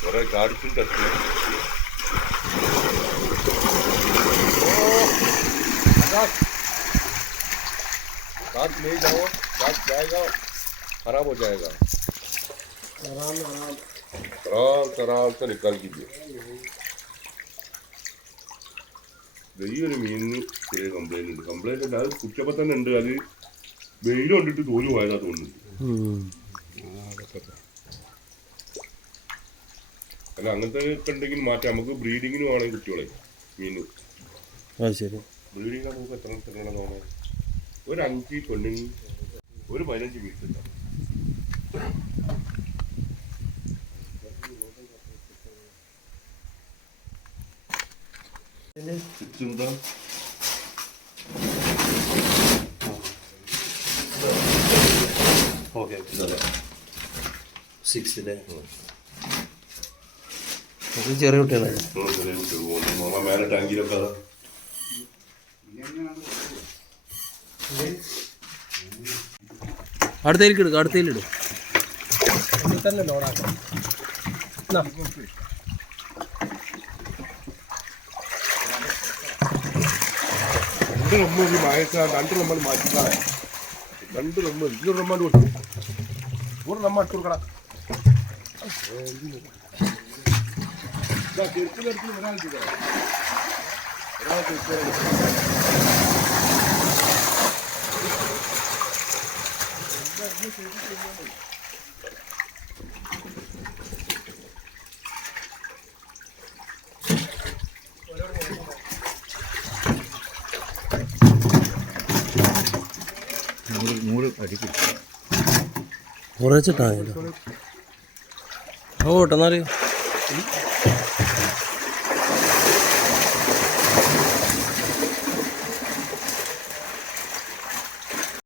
കുറെ കാടിച്ചും ടെസ്റ്റ് साथ ले जाओ साथ जाएगा खराब हो जाएगा आराम से आराम से निकाल कीजिए ദേ ഈ ഒരു മീനിന് ചെറിയ കംപ്ലൈന്റ് ഉണ്ട് കംപ്ലൈന്റ് ഉണ്ട് അത് കുറ്റപ്പോ തന്നെ ഉണ്ട് അത് വെയിൽ കൊണ്ടിട്ട് തോല് പോയതാ തോന്നുന്നുണ്ട് അല്ല അങ്ങനത്തെ ഒക്കെ ഉണ്ടെങ്കിൽ മാറ്റാം. നമുക്ക് ബ്രീഡിങ്ങിന് വേണം കുട്ടികളെ മീന്. അത് ശരി. ബ്രീഡിങ് നമുക്ക് എത്ര എത്ര തോന്നണം ഒരു അഞ്ച് പെണ്ണിന് ഒരു പതിനഞ്ച് മീറ്റർ ഉണ്ടാവും ചുരുതാ ഓക്കെ സിക്സ് അല്ലേ അത് ചെറിയ കുട്ടികളാണ് മാമ മേലെ ടാങ്കിലൊക്കെ അതാ അടുത്തേക്ക് ഇടും തന്നെ ലോഡാക്കാം രണ്ട് നമ്മൾ ഒരു ನನ್ನದು ನಮ್ಮ ಇನ್ನೂರು ನಮ್ಮ ನೋಡಿ ಮೂರು ನಮ್ಮ ಮಾಡ್ಕೊಡು ಕಡ எடுத்துல எடுத்து விடாது விடாது Thank you. ചെയ്തോ ഒരാൾ ചെറുക്കിലെടുത്ത് കുറച്ചിട്ടാ ഓ ട്ടെന്നാൽ